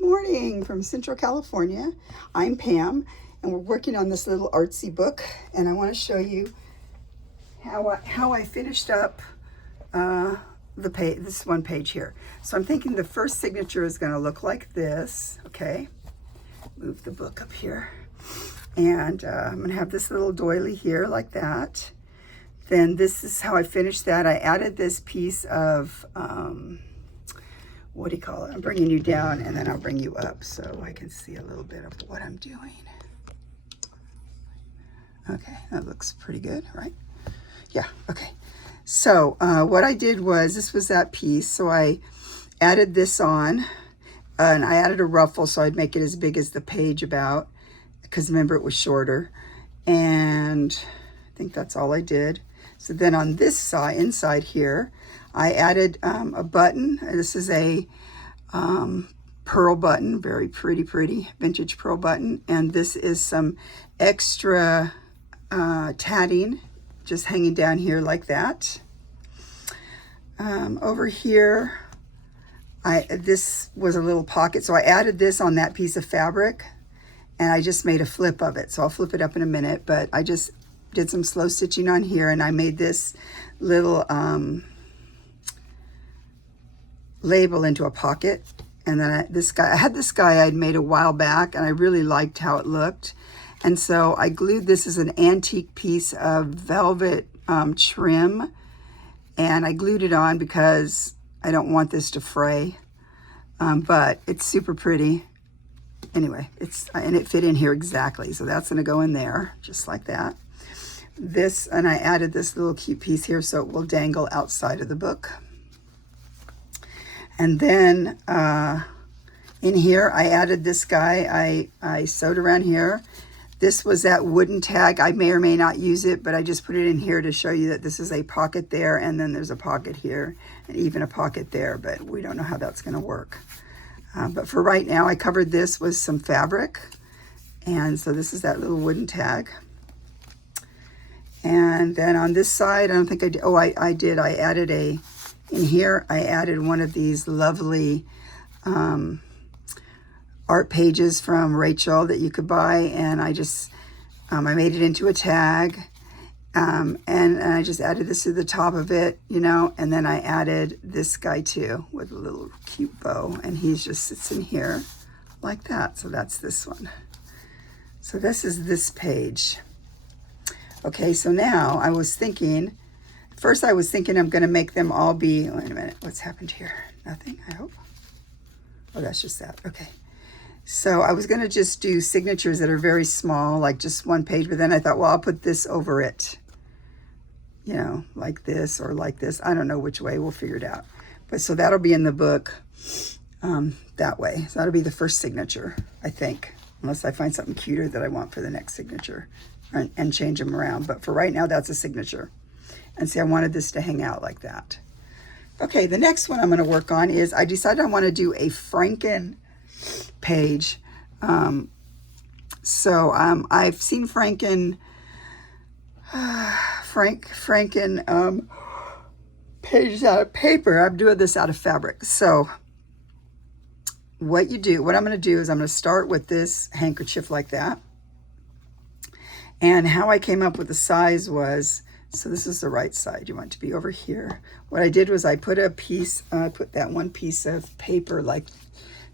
Good morning from Central California. I'm Pam, and we're working on this little artsy book, and I want to show you how I finished up the page, this one page here. So I'm thinking the first signature is going to look like this. Okay, move the book up here, and I'm going to have this little doily here like that. Then this is how I finished that. I added this piece of what do you call it? I'm bringing you down and then I'll bring you up so I can see a little bit of what I'm doing. Okay, that looks pretty good, right? Yeah, okay. So what I did was, this was that piece, so I added this on, and I added a ruffle so I'd make it as big as the page about, because remember it was shorter, and I think that's all I did. So then on this side, inside here, I added a button. This is a pearl button, very pretty vintage pearl button. And this is some extra tatting, just hanging down here like that. Over here, this was a little pocket. So I added this on that piece of fabric, and I just made a flip of it. So I'll flip it up in a minute, but I just did some slow stitching on here, and I made this little label into a pocket. And then I had this guy I'd made a while back, and I really liked how it looked, and so I glued this as an antique piece of velvet trim, and I glued it on because I don't want this to fray, but it's super pretty anyway. And it fit in here exactly, so that's going to go in there just like that. This, and I added this little cute piece here so it will dangle outside of the book. And then in here, I added this guy. I sewed around here. This was that wooden tag. I may or may not use it, but I just put it in here to show you that this is a pocket there, and then there's a pocket here, and even a pocket there, but we don't know how that's going to work. But for right now, I covered this with some fabric, and so this is that little wooden tag. And then on this side, I don't think I did. Oh, I did. I added in here, I added one of these lovely art pages from Rachel that you could buy, and I just, I made it into a tag, and I just added this to the top of it, you know, and then I added this guy too with a little cute bow, and he just sits in here like that. So that's this one. So this is this page. Okay, so now I was thinking, first I was thinking I'm going to make them all be, wait a minute, what's happened here? Nothing, I hope. Oh, that's just that. Okay. So I was going to just do signatures that are very small, like just one page, but then I thought, well, I'll put this over it, you know, like this or like this. I don't know which way, we'll figure it out. But so that'll be in the book that way. So that'll be the first signature, I think, unless I find something cuter that I want for the next signature and change them around. But for right now, that's a signature. And see, I wanted this to hang out like that. Okay, the next one I'm going to work on is, I decided I want to do a Franken page. I've seen Franken pages out of paper. I'm doing this out of fabric. So what I'm going to do is I'm going to start with this handkerchief like that. And how I came up with the size was, so this is the right side. You want it to be over here. What I did was I put a piece, I put that one piece of paper, like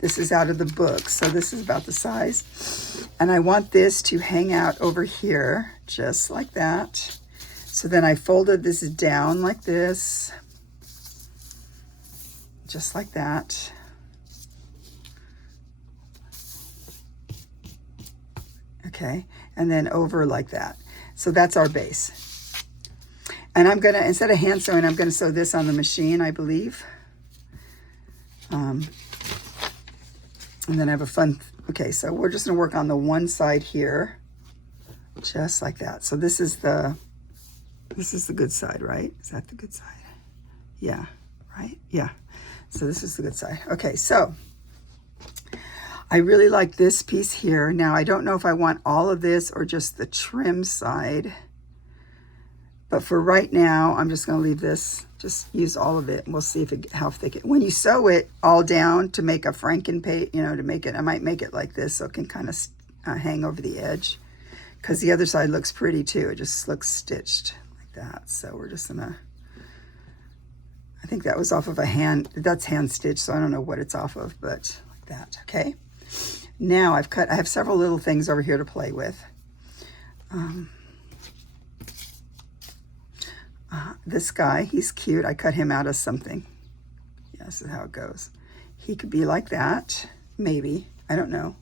this is out of the book. So this is about the size. And I want this to hang out over here, just like that. So then I folded this down like this, just like that. Okay, and then over like that. So that's our base. And I'm gonna, instead of hand sewing, I'm gonna sew this on the machine, I believe. And then I have a fun, okay, so we're just gonna work on the one side here, just like that. So this is the good side, right? Is that the good side? Yeah, right? Yeah. So this is the good side. Okay, so I really like this piece here. Now, I don't know if I want all of this or just the trim side, But for right now, I'm just going to leave this, just use all of it, and we'll see if how thick it, when you sew it all down to make a Franken page, you know, to make it, I might make it like this so it can kind of hang over the edge, because the other side looks pretty too. It just looks stitched like that. So we're just gonna, I think that was off of a hand, that's hand stitched, so I don't know what it's off of, but like that, okay? Now I have several little things over here to play with. This guy, he's cute. I cut him out of something. Yeah, this is how it goes. He could be like that, maybe. I don't know.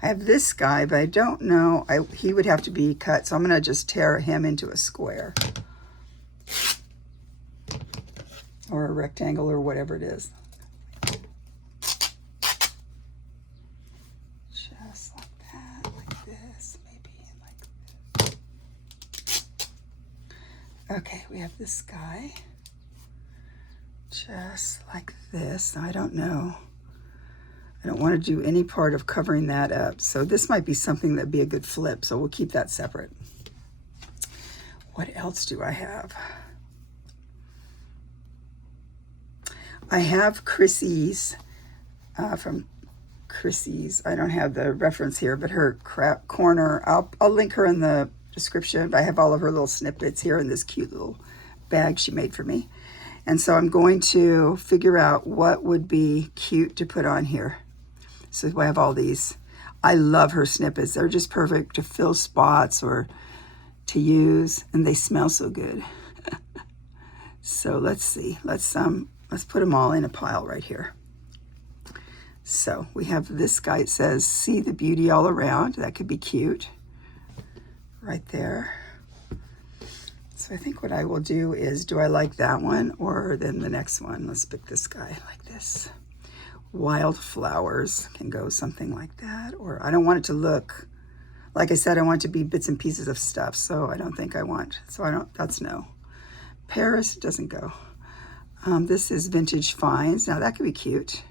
I have this guy, but I don't know. He would have to be cut, so I'm going to just tear him into a square. Or a rectangle or whatever it is. Just like that, like this, maybe like this. Okay, we have this guy. Just like this. I don't know. I don't want to do any part of covering that up. So this might be something that'd be a good flip. So we'll keep that separate. What else do I have? I have Christie's from Christie's. I don't have the reference here, but her corner, I'll link her in the description. I have all of her little snippets here in this cute little bag she made for me. And so I'm going to figure out what would be cute to put on here. So I have all these. I love her snippets. They're just perfect to fill spots or to use, and they smell so good. So let's see. Let's put them all in a pile right here. So we have this guy. It says, "See the beauty all around." That could be cute right there. So I think what I will do is, do I like that one or then the next one? Let's pick this guy like this. Wildflowers can go something like that. Or I don't want it to look, like I said, I want it to be bits and pieces of stuff. So I don't think I want, so I don't, that's no. Paris doesn't go. This is Vintage Finds. Now that could be cute.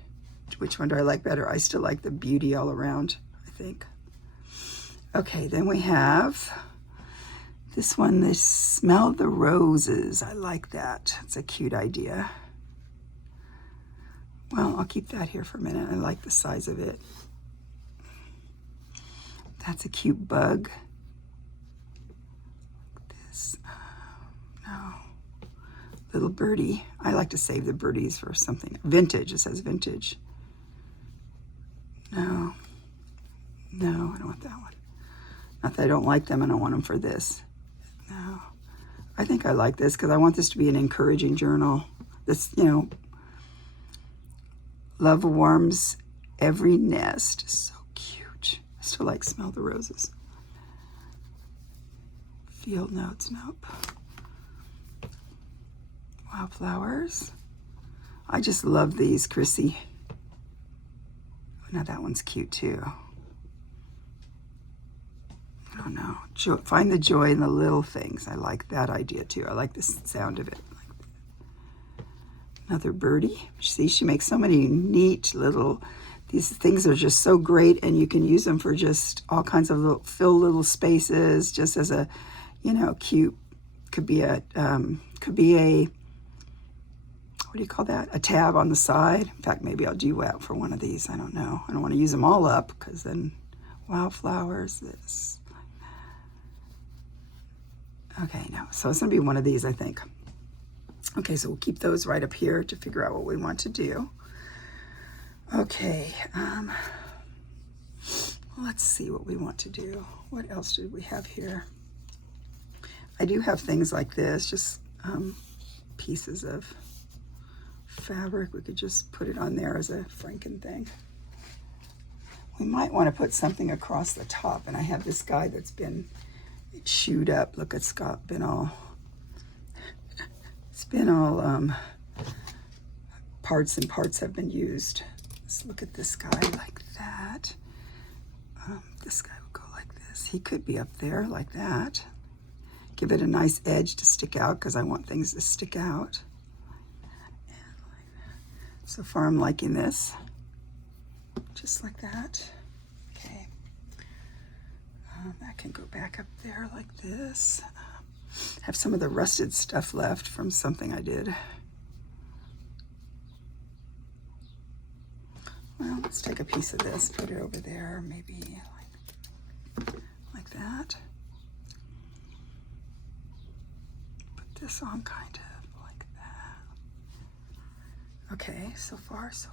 Which one do I like better? I still like the beauty all around, I think. Okay, then we have this one, they smell the roses. I like that. It's a cute idea. Well, I'll keep that here for a minute. I like the size of it. That's a cute bug. This, no. Little birdie. I like to save the birdies for something. Vintage, it says vintage. No. No, I don't want that one. Not that I don't like them, I don't want them for this. No. I think I like this because I want this to be an encouraging journal. This, you know, love warms every nest. So cute. I still like Smell the Roses. Field notes, nope. Wildflowers. I just love these, Christie. Now that one's cute too. I don't know. Find the joy in the little things. I like that idea too. I like the sound of it. Another birdie. See, she makes so many neat little, these things are just so great, and you can use them for just all kinds of little, fill little spaces, just as a, you know, cute, could be a, what do you call that? A tab on the side. In fact, maybe I'll do that for one of these. I don't know. I don't want to use them all up because then wildflowers, this. Okay, no. So it's going to be one of these, I think. Okay, so we'll keep those right up here to figure out what we want to do. Okay, let's see what we want to do. What else do we have here? I do have things like this, just pieces of fabric. We could just put it on there as a Franken thing. We might want to put something across the top, and I have this guy that's been chewed up. Look, it's been all parts and parts have been used. Let's look at this guy like that. This guy would go like this. He could be up there like that. Give it a nice edge to stick out because I want things to stick out. So far I'm liking this. Just like that. Okay. That can go back up there like this. have some of the rusted stuff left from something I did. Well, let's take a piece of this, put it over there, maybe like that. Put this on kind of like that. Okay, so far so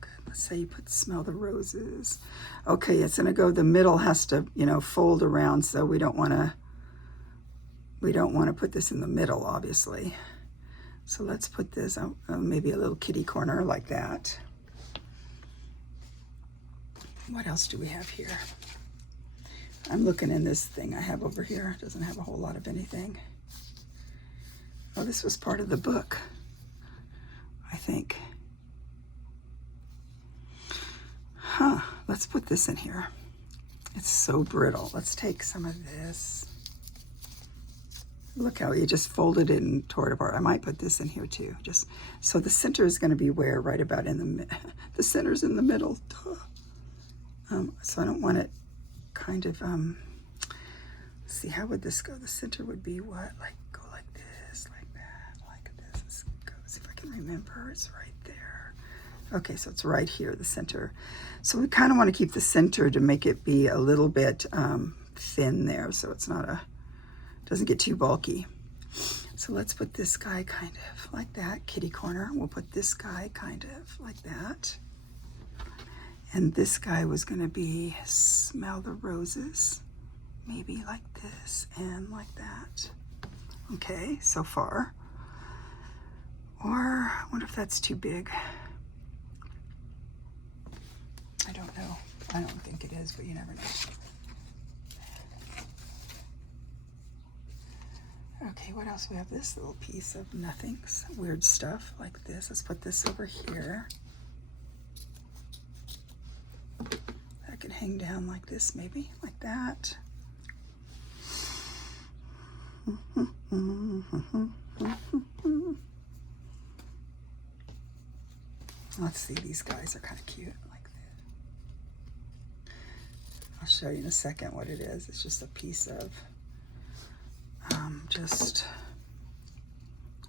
good. Let's say you put smell the roses. Okay, it's gonna go, the middle has to, you know, fold around, so we don't wanna put this in the middle, obviously. So let's put this maybe a little kitty corner like that. What else do we have here? I'm looking in this thing I have over here. It doesn't have a whole lot of anything. Oh, this was part of the book, I think. Huh, let's put this in here. It's so brittle. Let's take some of this. Look how you just folded it and tore it apart. I might put this in here too. Just so the center is going to be where, right about in the center's in the middle. So I don't want it kind of, see, how would this go? The center would be what? Like, go like this, like that, like this. Let's go, see if I can remember. It's right there. Okay, so it's right here, the center. So we kind of want to keep the center to make it be a little bit thin there, so it's not doesn't get too bulky. So let's put this guy kind of like that, kitty corner. We'll put this guy kind of like that. And this guy was going to be smell the roses, maybe like this and like that. Okay, so far. Or I wonder if that's too big. I don't know. I don't think it is, but you never know. Okay, what else? We have this little piece of nothing, some weird stuff like this. Let's put this over here. That could hang down like this, maybe, like that. Let's see, these guys are kind of cute, like that. I'll show you in a second what it is. It's just a piece of, just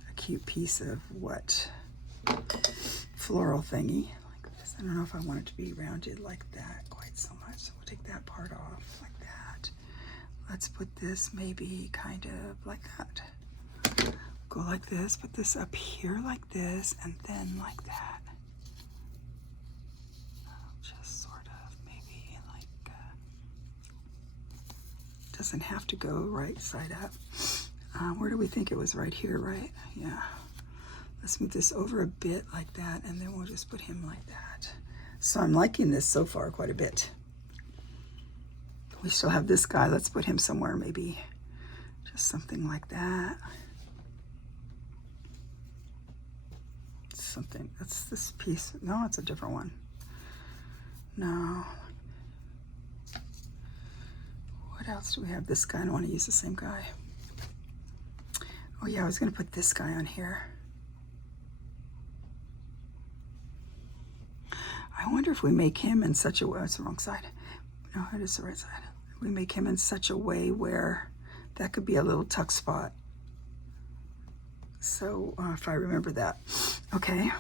a cute piece of what, floral thingy. I don't know if I want it to be rounded like that quite so much, so we'll take that part off like that. Let's put this maybe kind of like that. Go like this, put this up here like this, and then like that. Just sort of maybe like, doesn't have to go right side up. Where do we think it was? Right here, right? Yeah. Let's move this over a bit like that, and then we'll just put him like that. So I'm liking this so far quite a bit. We still have this guy. Let's put him somewhere, maybe just something like that. Something, that's this piece. No, it's a different one. No. What else do we have? This guy, I don't want to use the same guy. Oh yeah, I was gonna put this guy on here. I wonder if we make him in such a way, it's the wrong side. No, it is the right side. We make him in such a way where that could be a little tuck spot. So if I remember that. Okay.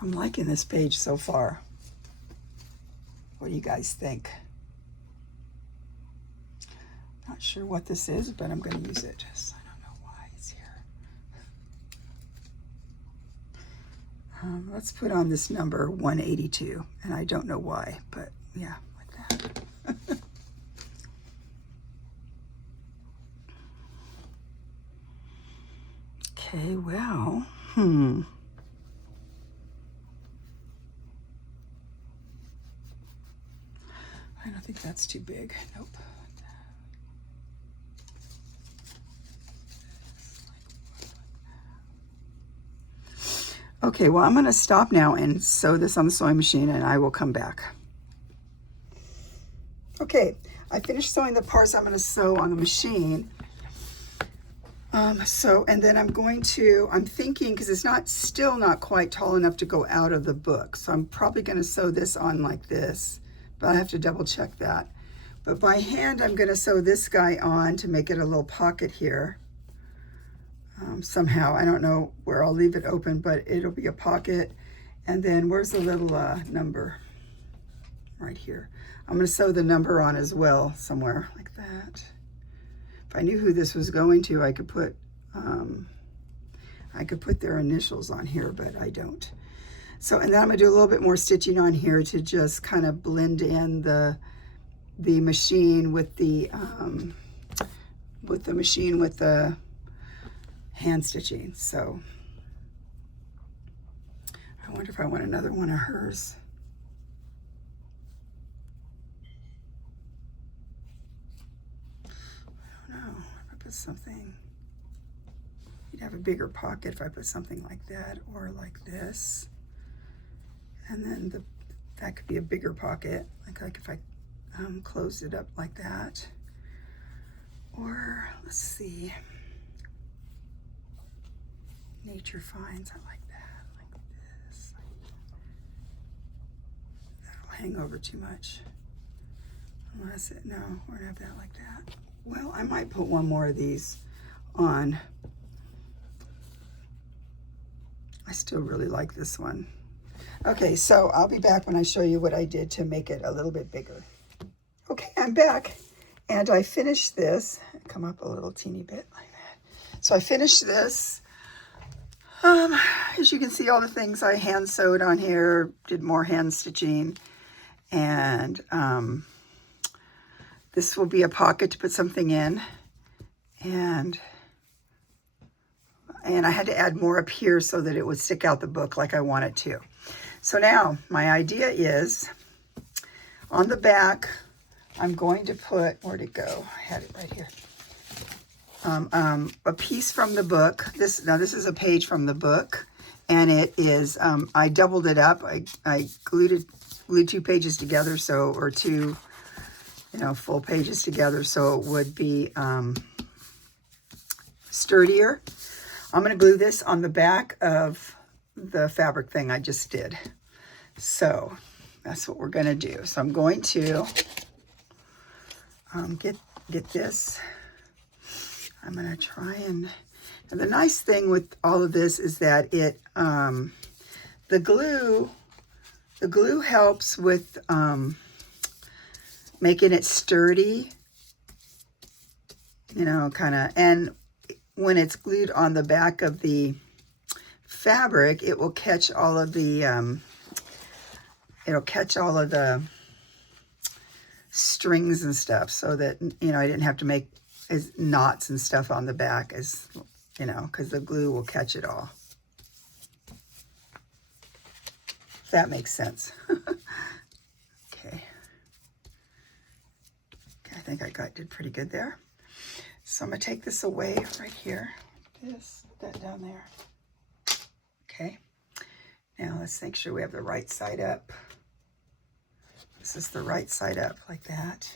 I'm liking this page so far. What do you guys think? Not sure what this is, but I'm going to use it. Just, I don't know why it's here. Let's put on this number 182, and I don't know why, but yeah, like that. Okay, well, I don't think that's too big. Nope. Okay, well, I'm going to stop now and sew this on the sewing machine, and I will come back. Okay, I finished sewing the parts I'm going to sew on the machine. And then I'm thinking, because it's still not quite tall enough to go out of the book, so I'm probably going to sew this on like this, but I have to double check that. But by hand, I'm going to sew this guy on to make it a little pocket here. Somehow, I don't know where I'll leave it open, but it'll be a pocket. And then where's the little number? Right here. I'm going to sew the number on as well somewhere like that. If I knew who this was going to, I could put their initials on here, but I don't. So, and then I'm going to do a little bit more stitching on here to just kind of blend in the machine with the hand stitching. So I wonder if I want another one of hers. I don't know. If I put something, you'd have a bigger pocket if I put something like that or like this. And then that could be a bigger pocket, like if I closed it up like that. Or let's see, Nature Finds, I like that, like this. That'll hang over too much. Unless no, we're gonna have that like that. Well, I might put one more of these on. I still really like this one. Okay, so I'll be back when I show you what I did to make it a little bit bigger. Okay, I'm back, and I finished this. Come up a little teeny bit like that. So I finished this. As you can see, all the things I hand sewed on here, did more hand stitching, and this will be a pocket to put something in, and I had to add more up here so that it would stick out the book like I want it to. So now my idea is on the back, I'm going to put, where'd it go? I had it right here. A piece from the book. This is a page from the book, and it is, I doubled it up. I glued 2 pages together, or 2, full pages together, so it would be sturdier. I'm going to glue this on the back of the fabric thing I just did. So that's what we're going to do. So I'm going to get this. I'm going to try and the nice thing with all of this is that it the glue helps with making it sturdy, kind of, and when it's glued on the back of the fabric, it will catch all of the strings and stuff, so that I didn't have to make as knots and stuff on the back, as because the glue will catch it all. If that makes sense. Okay, I think I did pretty good there. So I'm going to take this away right here. Put that down there. Okay. Now let's make sure we have the right side up. This is the right side up, like that.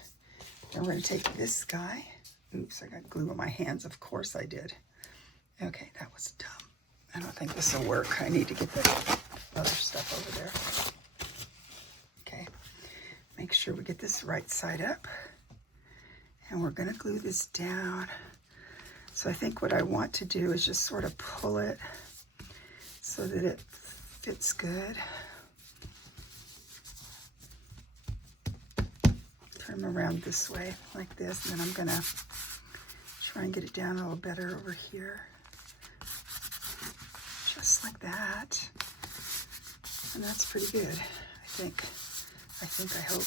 Then we're going to take this guy. Oops, I got glue on my hands. Of course I did. Okay, that was dumb. I don't think this will work. I need to get the other stuff over there. Okay. Make sure we get this right side up. And we're going to glue this down. So I think what I want to do is just sort of pull it so that it fits good. Turn them around this way, like this, and then I'm going to try and get it down a little better over here. Just like that. And that's pretty good, I think. I hope.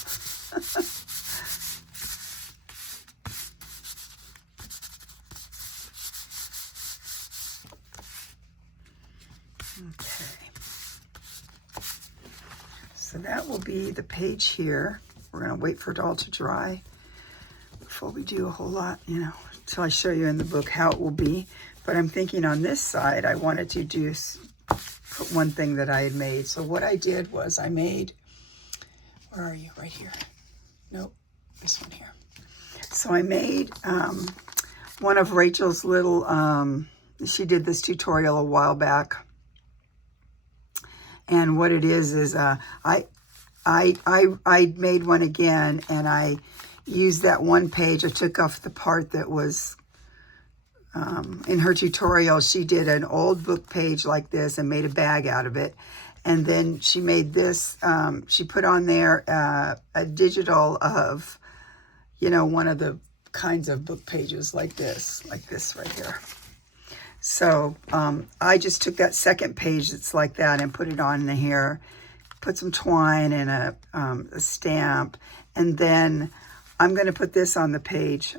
Okay, so that will be the page here. We're going to wait for it all to dry before we do a whole lot, until I show you in the book how it will be. But I'm thinking on this side, I wanted to put one thing that I had made. So what I did was I made, where are you? Right here. Nope, this one here. So I made one of Rachel's little, she did this tutorial a while back. And what it is I made one again, and I used that one page. I took off the part that was in her tutorial. She did an old book page like this and made a bag out of it. And then she made this, she put on there a digital of, you know, one of the kinds of book pages like this right here. So I just took that second page that's like that and put it on here, put some twine and a stamp, and then I'm going to put this on the page.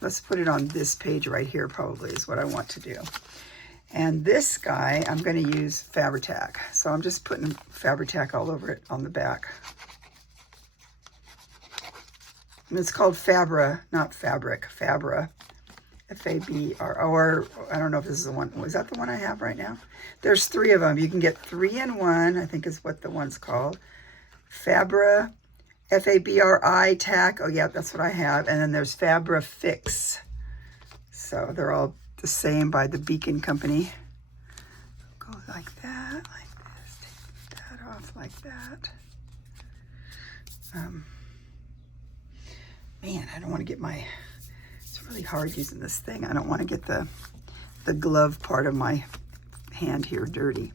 Let's put it on this page right here probably is what I want to do. And this guy, I'm going to use Fabri-Tac. So I'm just putting Fabri-Tac all over it on the back. And it's called Fabra, not fabric, Fabra. F-A-B-R, or I don't know if this is the one. Was that the one I have right now? There's 3 of them. You can get 3 in 1, I think is what the one's called. Fabra, F-A-B-R-I, tack. Oh, yeah, that's what I have. And then there's Fabra Fix. So they're all the same by the Beacon Company. Go like that, like this. Take that off like that. Man, I don't want to get my... It's really hard using this thing. I don't want to get the glove part of my hand here dirty.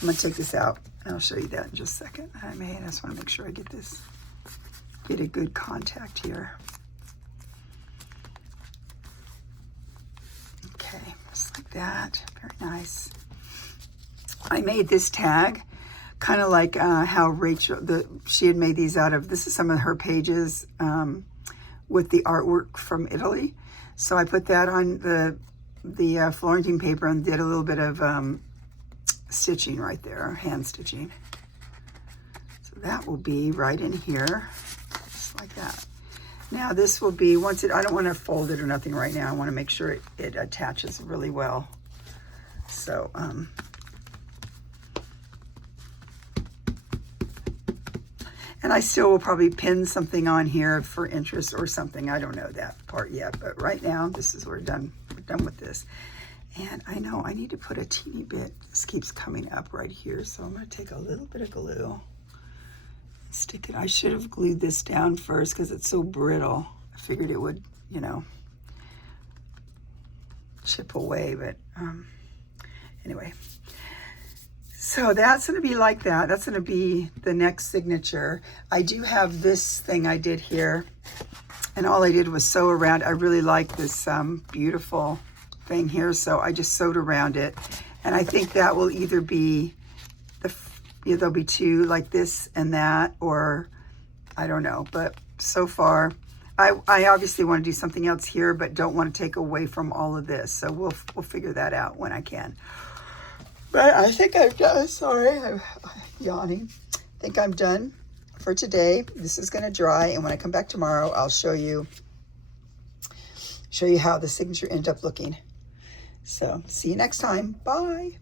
I'm going to take this out, and I'll show you that in just a second. I just want to make sure I get a good contact here. Okay, just like that. Very nice. I made this tag kind of like how Rachel, she had made these out of, this is some of her pages with the artwork from Italy. So I put that on the Florentine paper and did a little bit of stitching right there, hand stitching. So that will be right in here, just like that. Now this will be, once it, I don't want to fold it or nothing right now. I want to make sure it attaches really well. So, and I still will probably pin something on here for interest or something. I don't know that part yet, but right now this is, we're done with this. And I know I need to put a teeny bit, this keeps coming up right here. So I'm going to take a little bit of glue, stick it. I should have glued this down first because it's so brittle. I figured it would, you know, chip away, but anyway. So that's going to be like that. That's going to be the next signature. I do have this thing I did here, and all I did was sew around. I really like this beautiful thing here, so I just sewed around it. And I think that will either be, there'll be 2 like this and that, or I don't know. But so far, I obviously want to do something else here, but don't want to take away from all of this. So we'll figure that out when I can. But I think I've done, sorry, I'm yawning. I think I'm done for today. This is going to dry, and when I come back tomorrow, I'll show you how the signature ended up looking. So see you next time. Bye.